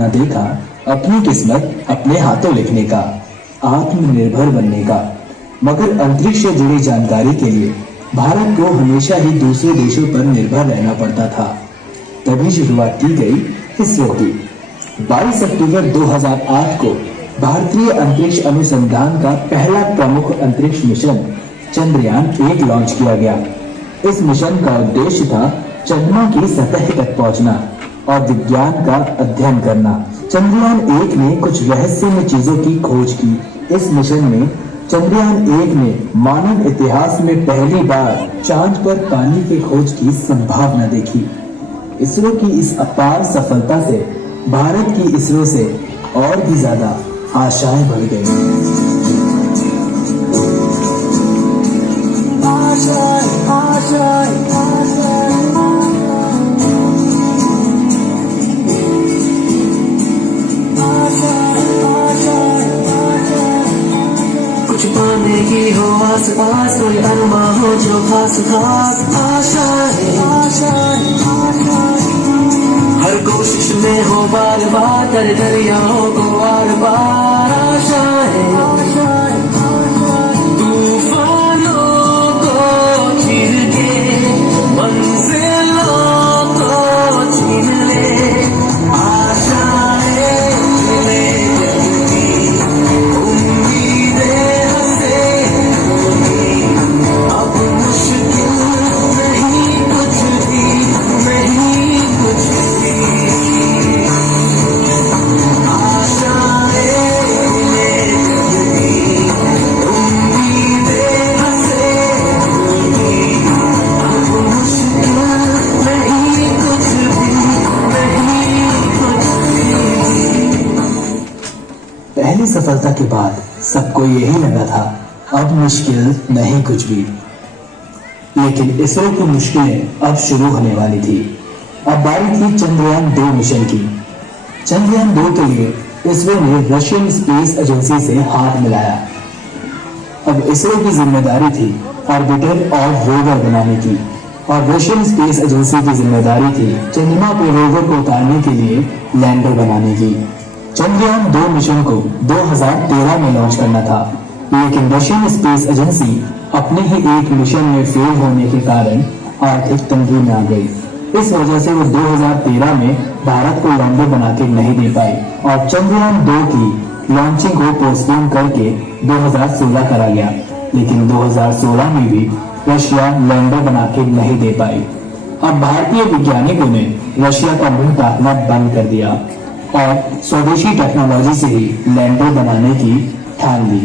सपना देखा अपनी किस्मत अपने हाथों लिखने का, आत्मनिर्भर बनने का। मगर अंतरिक्ष से जुड़ी जानकारी के लिए भारत को हमेशा ही दूसरे देशों पर निर्भर रहना पड़ता था। तभी शुरुआत की गई इसरो की। 22 अक्टूबर 2008 को भारतीय अंतरिक्ष अनुसंधान का पहला प्रमुख अंतरिक्ष मिशन चंद्रयान-1 लॉन्च किया गया। इस मिशन का उद्देश्य था चंद्रमा की सतह तक पहुंचना और विज्ञान का अध्ययन करना। चंद्रयान-1 ने कुछ रहस्यमय चीजों की खोज की। इस मिशन में चंद्रयान-1 ने मानव इतिहास में पहली बार चांद पर पानी की खोज की संभावना देखी। इसरो की इस अपार सफलता से भारत की इसरो से और भी ज्यादा आशाएं बढ़ गई। कुछ पाने की हो आस पास, कोई अरमा हो जो खास खास आशाएं। हर कोशिश में हो बार बार, कर दरियाओं को बार बार आशाएं। तूफानों को चीर के मंजिलों को छीन ले आशाएं। पहली सफलता के बाद सबको यही लगा था अब मुश्किल नहीं कुछ भी। लेकिन इसरो की मुश्किलें अब शुरू होने वाली थी। अब बारी थी चंद्रयान-2 मिशन की। चंद्रयान-2 के लिए इसरो ने रशियन स्पेस एजेंसी से हाथ मिलाया। अब इसरो की जिम्मेदारी थी ऑर्बिटर और रोवर बनाने की, और रशियन स्पेस एजेंसी की जिम्मेदारी थी चंद्रमा पर रोवर को उतारने के लिए लैंडर बनाने की। चंद्रयान-2 मिशन को 2013 में लॉन्च करना था, लेकिन रशियन स्पेस एजेंसी अपने ही एक मिशन में फेल होने के कारण आर्थिक तंगी में आ गई। इस वजह से वो 2013 में भारत को लैंडर बना के नहीं दे पाई और चंद्रयान-2 की लॉन्चिंग को पोस्टपोन करके 2016 करा गया। लेकिन 2016 में भी रशिया लैंडर बना के नहीं दे पाई। अब भारतीय वैज्ञानिकों ने रशिया का मुंह ताकना बंद कर दिया और स्वदेशी टेक्नोलॉजी से ही लैंडर बनाने की ठान ली।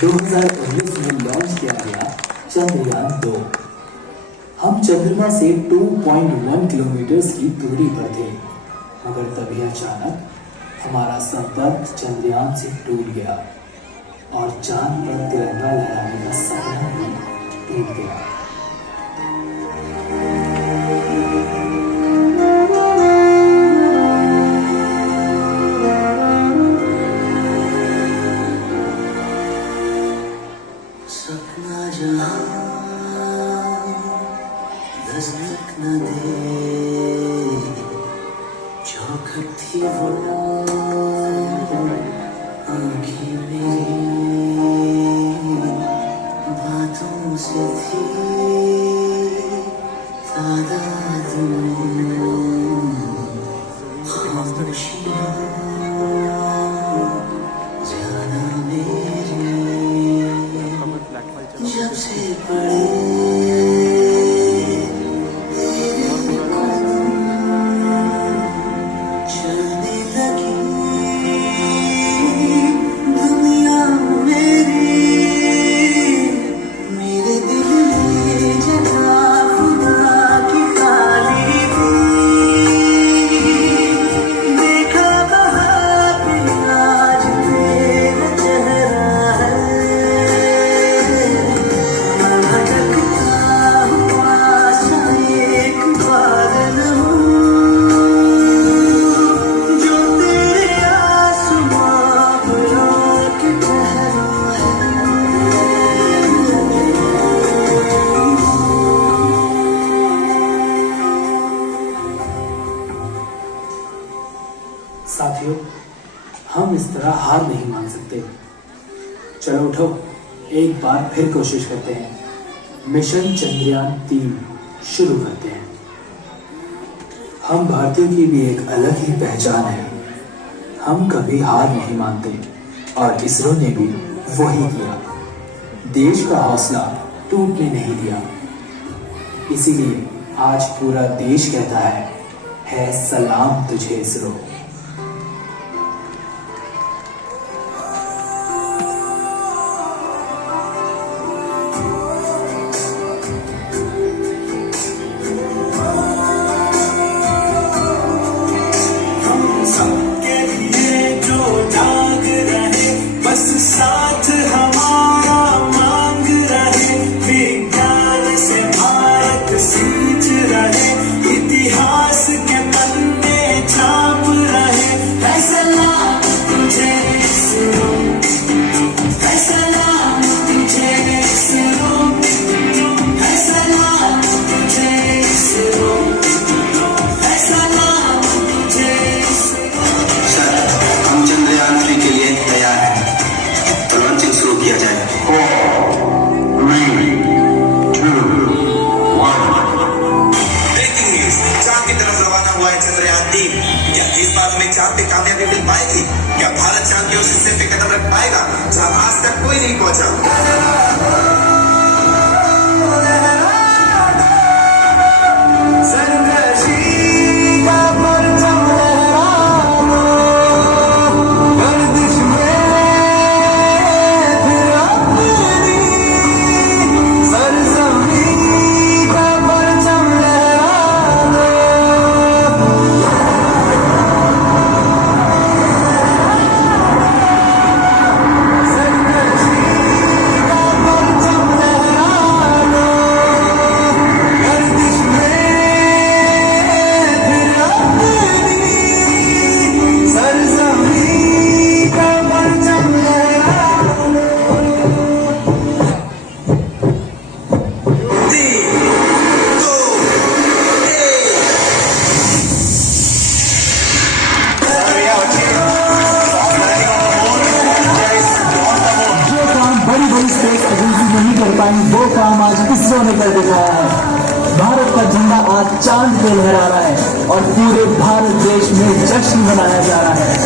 2019 में लॉन्च किया गया चंद्रयान 2। हम चंद्रमा से 2.1 किलोमीटर की दूरी पर थे, मगर तभी अचानक हमारा संपर्क चंद्रयान से टूट गया और चांद पर तिरंगा लहराने का सपना भी टूट गया। सपना जहाँ दस्तक न दे, चौखट थी वो आँखें मेरी, बातों से थी तादाद खामोशियाँ, जाना मेरी जब से पड़े तेरे कदम चलने लगी दुनिया मेरी, मेरे दिल में जगह खुदा की खाली थी, देखा वहाँ पे आज तेरा चेहरा है, भटकता हुआ सा एक बादल हूँ, जो तेरे आसमां पर आके ठहरा साथियों, हम इस तरह हार नहीं मान सकते। चलो उठो, एक बार फिर कोशिश करते हैं। मिशन चंद्रयान 3 शुरू करते हैं। हम भारतीयों की भी एक अलग ही पहचान है। हम कभी हार नहीं मानते और इसरो ने भी वही किया। देश का हौसला टूटने नहीं दिया। इसीलिए आज पूरा देश कहता है सलाम तुझे इसरो। सबके लिए जो जाग रहे, बस साथ हमारा मांग रहे, विज्ञान से भारत सींच रहे, इतिहास के पन्ने छाप रहे, है सलाम तुझे इसरो, है सलाम तुझे इसरो, है सलाम तुझे इसरो, है सलाम तुझे इसरो। सर, हम चंद्रयान 3 के लिए तैयार हैं। लॉन्चिंग शुरू किया जाए। 4, 3, 2, 1। ब्रेकिंग न्यूज, चांद की तरफ रवाना हुआ है चंद्रयान 3। क्या इस बार हमें चांद पे कामयाबी मिल पाएगी? क्या भारत चांद के उस हिस्से पे कदम रख पाएगा जहां आज तक कोई नहीं पहुंचा? सरकशी का परचम लहरा दो, गर्दिश में फिर अपनी सरजमीं का परचम लहरा दो। सरकशी का परचम लहरा दो, गर्दिश में फिर अपनी सरजमीं का परचम लहरा दो। 3, 2, जो काम बड़ी बड़ी स्पेस एजेंसी नहीं कर पाई, वो काम आज इसरो ने कर दिखाया है। भारत का झंडा आज चांद पे लहरा रहा है और पूरे भारत देश में जश्न मनाया जा रहा है।